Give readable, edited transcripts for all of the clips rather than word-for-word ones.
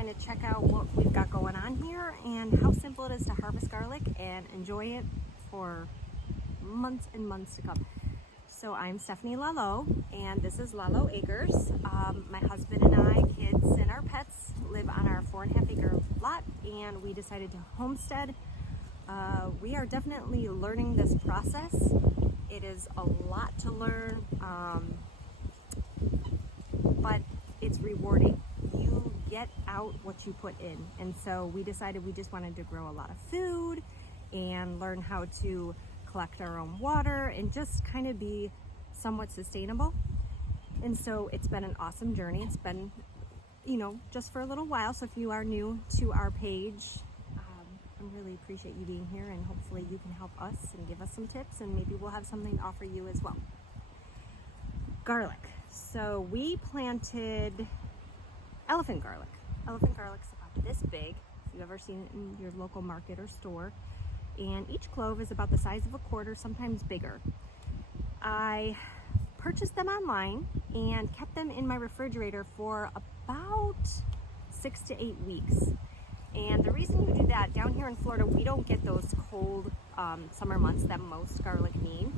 kind of check out what we've got going on here and how simple it is to harvest garlic and enjoy it for months and months to come. So I'm Stephanie Lalo, and this is Lalo Acres. My husband and I, kids and our pets, live on our 4.5 acre lot, and we decided to homestead. We are definitely learning this process. It is a lot to learn, but it's rewarding. You get out what you put in. And so we decided we just wanted to grow a lot of food and learn how to collect our own water and just kind of be somewhat sustainable. And so it's been an awesome journey. It's been, just for a little while. So if you are new to our page, I really appreciate you being here, and hopefully you can help us and give us some tips, and maybe we'll have something to offer you as well. Garlic. So we planted elephant garlic. Elephant garlic's about this big, if you've ever seen it in your local market or store. And each clove is about the size of a quarter, sometimes bigger. I purchased them online and kept them in my refrigerator for about 6 to 8 weeks. And the reason you do that, down here in Florida, we don't get those cold summer months that most garlic need.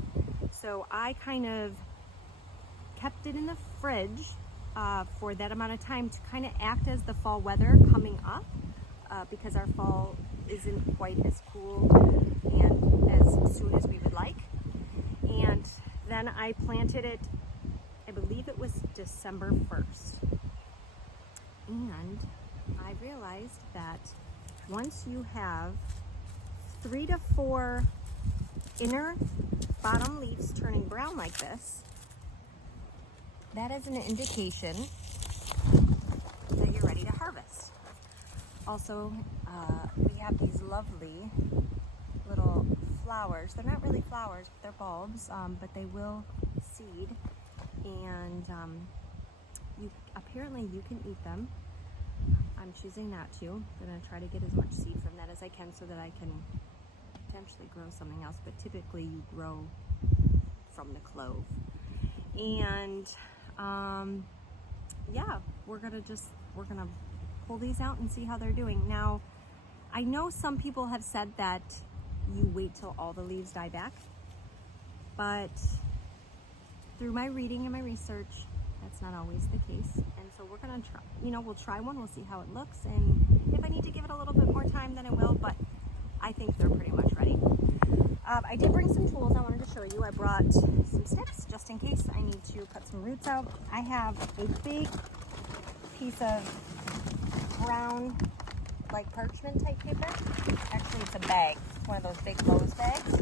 So I kind of kept it in the fridge for that amount of time to kind of act as the fall weather coming up, because our fall isn't quite as cool and as soon as we would like. And then I planted it, I believe it was December 1st. And I realized that once you have 3 to 4 inner bottom leaves turning brown like this, that is an indication that you're ready to harvest. Also, we have these lovely little flowers. They're not really flowers, they're bulbs, but they will seed, and apparently you can eat them. I'm choosing not to. I'm going to try to get as much seed from that as I can so that I can potentially grow something else, but typically you grow from the clove. And yeah, we're gonna pull these out and see how they're doing. Now, I know some people have said that you wait till all the leaves die back, but through my reading and my research, that's not always the case. And so we're gonna try, we'll try one, we'll see how it looks, and if I need to give it a little bit more time, then I will, but I think they're pretty much ready. I did bring some tools I wanted to show you. I brought some snips just in case I need to cut some roots out. I have a big piece of brown, like parchment type paper. Actually, it's a bag. It's one of those big Lowe's bags.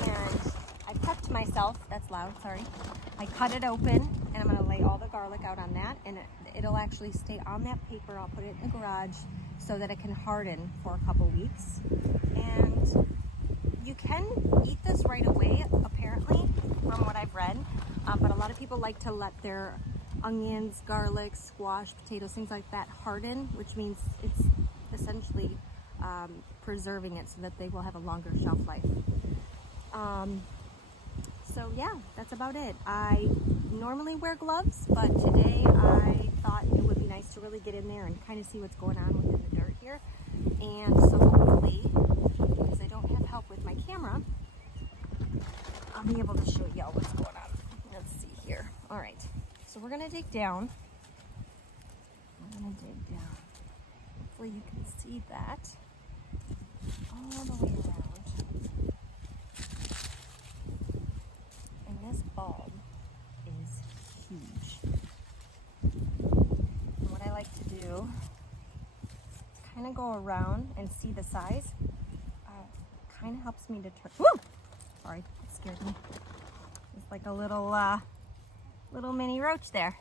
And I prepped myself. That's loud, sorry. I cut it open, and I'm going to lay all the garlic out on that, and it'll actually stay on that paper. I'll put it in the garage so that it can harden for a couple weeks. And you can eat this right away, apparently, from what I've read, but a lot of people like to let their onions, garlic, squash, potatoes, things like that harden, which means it's essentially preserving it so that they will have a longer shelf life. So yeah, that's about it. I normally wear gloves, but today I thought it would be nice to really get in there and kind of see what's going on within the dirt here. And so hopefully, because I don't have help with my camera, I'll be able to show y'all what's going on. Let's see here. All right, so we're gonna dig down. Hopefully you can see that all the way around. And this bulb is huge. And what I like to do is kind of go around and see the size. Kind of helps me determine. Woo! Sorry, it scared me. It's like a little mini roach there.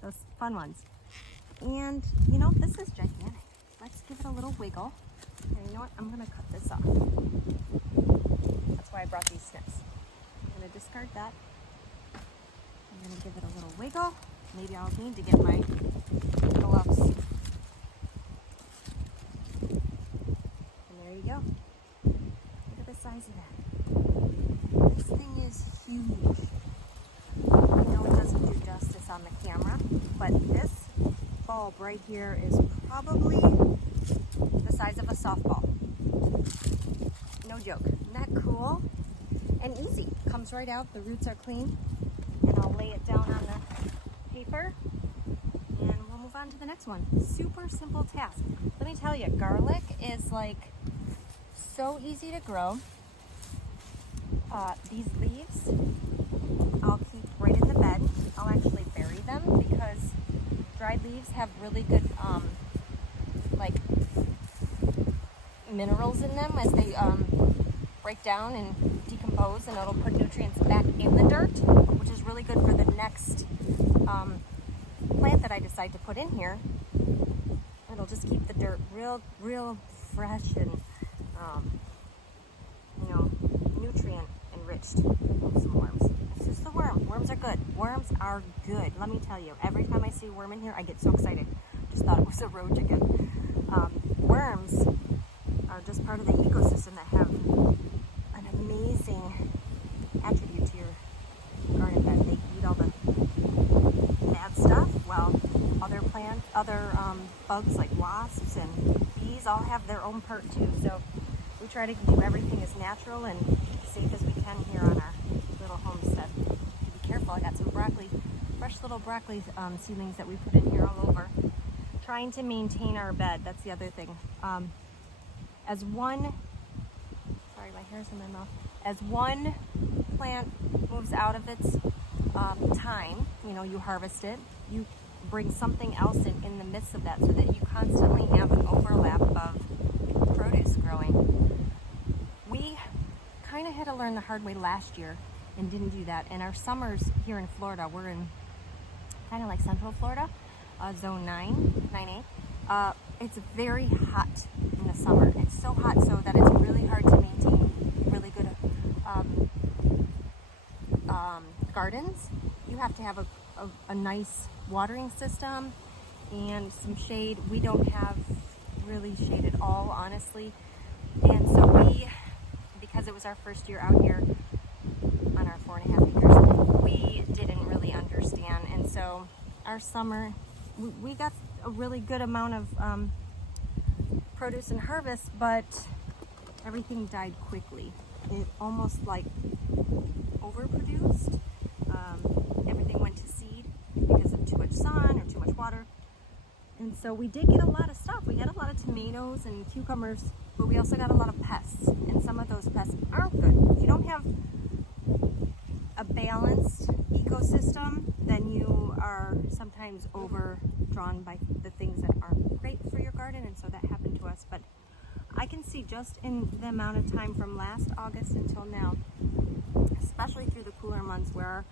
Those fun ones. And this is gigantic. Let's give it a little wiggle. And you know what? I'm gonna cut this off. That's why I brought these snips. I'm gonna discard that. I'm gonna give it a little wiggle. Maybe I'll need to get my gloves. And there you go. Look at the size of that. This thing is huge. I know it doesn't do justice on the camera, but this bulb right here is probably the size of a softball. No joke. Isn't that cool? And easy. Comes right out. The roots are clean. And I'll lay it down on the paper. And we'll move on to the next one. Super simple task. Let me tell you, garlic is like so easy to grow. These leaves I'll keep right in the bed. I'll actually bury them because dried leaves have really good like minerals in them as they break down and decompose, and it'll put nutrients back in the dirt, which is really good for the next plant that I decide to put in here. It'll just keep the dirt real fresh and you know, nutrient enriched. Some worms. It's just the worm. Worms are good. Worms are good. Let me tell you, every time I see a worm in here, I get so excited. Just thought it was a roach again. Worms are just part of the ecosystem that have an amazing attribute to your garden bed. They eat all the bad stuff, while other bugs like wasps and bees all have their own part too. So we try to do everything as natural and safe as we can here on our little homestead. Be careful, I got some broccoli, fresh little broccoli seedlings that we put in here all over. Trying to maintain our bed, that's the other thing. As one plant moves out of its time, you know, you harvest it, you bring something else in the midst of that so that you constantly have an overlap of produce growing. We kind of had to learn the hard way last year and didn't do that. And our summers here in Florida, we're in kind of like Central Florida, zone 9A. It's very hot in the summer. It's so hot so that it's really hard to maintain really good gardens. You have to have a nice watering system and some shade. We don't have really shade at all, honestly. And so because it was our first year out here on our 4.5 acres, we didn't really understand. And so our summer, we got a really good amount of produce and harvest, but everything died quickly. It almost like overproduced. Everything went to seed because of too much sun or too much water. And so we did get a lot of stuff. We had a lot of tomatoes and cucumbers, but we also got a lot of pests. And some of those pests aren't good. If you don't have a balanced ecosystem, then you are sometimes overdrawn by the things that aren't great for your garden. And so that happened to us. But I can see just in the amount of time from last August until now, especially through the cooler months where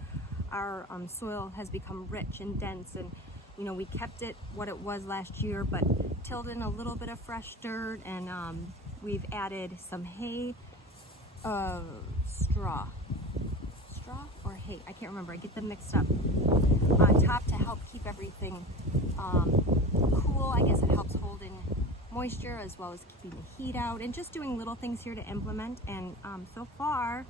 our soil has become rich and dense, and you know, we kept it what it was last year, but tilled in a little bit of fresh dirt, and we've added some hay, straw or hay, I can't remember, I get them mixed up, on top to help keep everything cool. I guess it helps hold in moisture as well as keeping the heat out, and just doing little things here to implement. And so far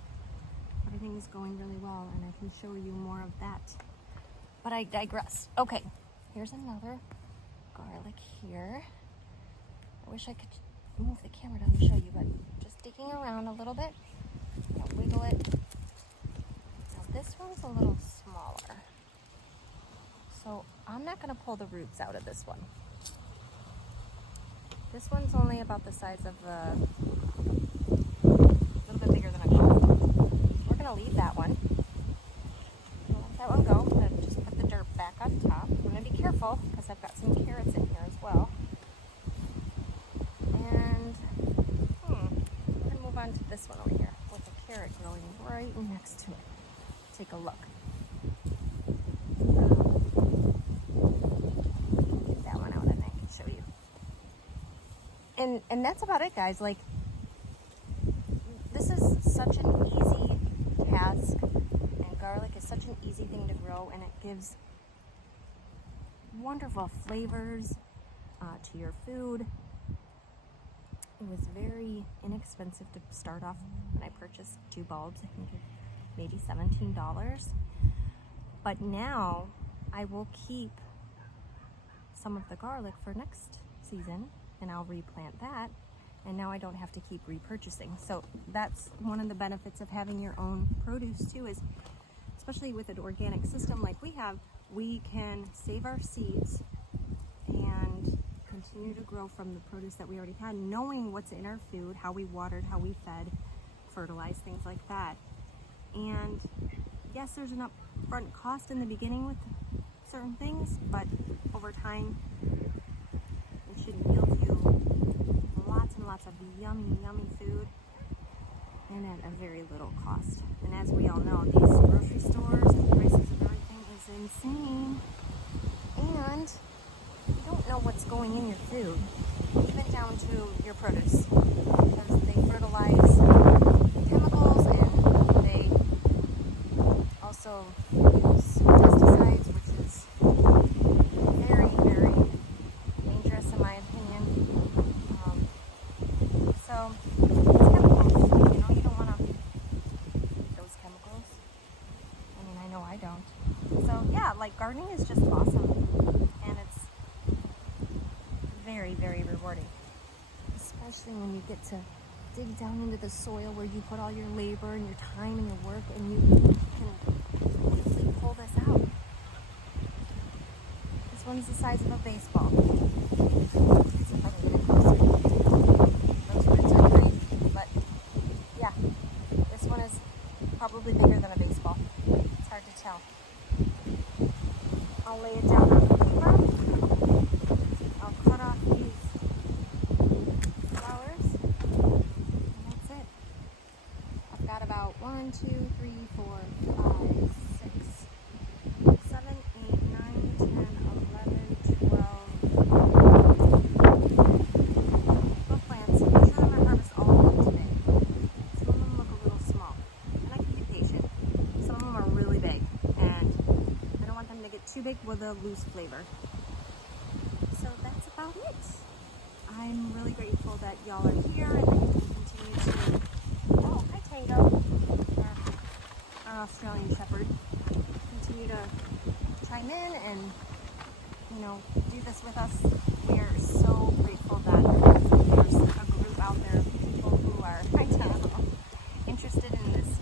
everything is going really well, and I can show you more of that, but I digress. Okay, here's another garlic here. I wish I could move the camera down to show you, but just digging around a little bit. I'll wiggle it. Now this one's a little smaller, so I'm not going to pull the roots out of this one. This one's only about the size of a little bit bigger than a golf ball. We're going to leave that one. We'll let that one go. I'm going to just put the dirt back on top. I'm going to be careful because I've got some carrots in here as well. And we're going to move on to this one over here with a carrot growing right next to it. Take a look. Get that one out and I can show you. And that's about it, guys. Like, this is such an easy task, and garlic is such an easy thing to grow, and it gives wonderful flavors to your food. It was very inexpensive to start off when I purchased 2 bulbs. I think maybe $17. But now I will keep some of the garlic for next season, and I'll replant that, and now I don't have to keep repurchasing. So that's one of the benefits of having your own produce too, is especially with an organic system like we have, we can save our seeds and continue to grow from the produce that we already had, knowing what's in our food, how we watered, how we fed, fertilized, things like that. And yes, there's an upfront cost in the beginning with certain things, but over time it should yield you lots and lots of yummy, yummy food, and at a very little cost. And as we all know, these grocery stores and prices of everything is insane, and you don't know what's going in your food, even down to your produce, because they fertilize chemicals and they also use pesticides, which is very, very dangerous in my opinion. So it's chemicals, you know, you don't want to eat those chemicals. I mean, I know I don't. So yeah, like gardening is just awesome, and it's very, very rewarding, especially when you get to dig down into the soil where you put all your labor and your time and your work, and you can quickly pull this out. This one's the size of a baseball. Let's see if I can get it closer. Those roots are crazy, but yeah, this one is probably bigger than a baseball. It's hard to tell. I'll lay it down on the paper. I'll cut off these flowers, and that's it. I've got about 1, 2, 3, 4, 5, 6, 7, 8, 9, 10, 11, 12 plants. I'm sure I'm going to harvest all of them today. Some of them look a little small, and I can be patient. Some of them are really big, and I don't want them to get too big where they'll lose flavor. So that's about it. I'm really grateful that y'all are here and that you can continue to, oh, hi Tango, our Australian Shepherd, continue to chime in and, you know, do this with us. We are so grateful that there's a group out there of people who are, I don't know, interested in this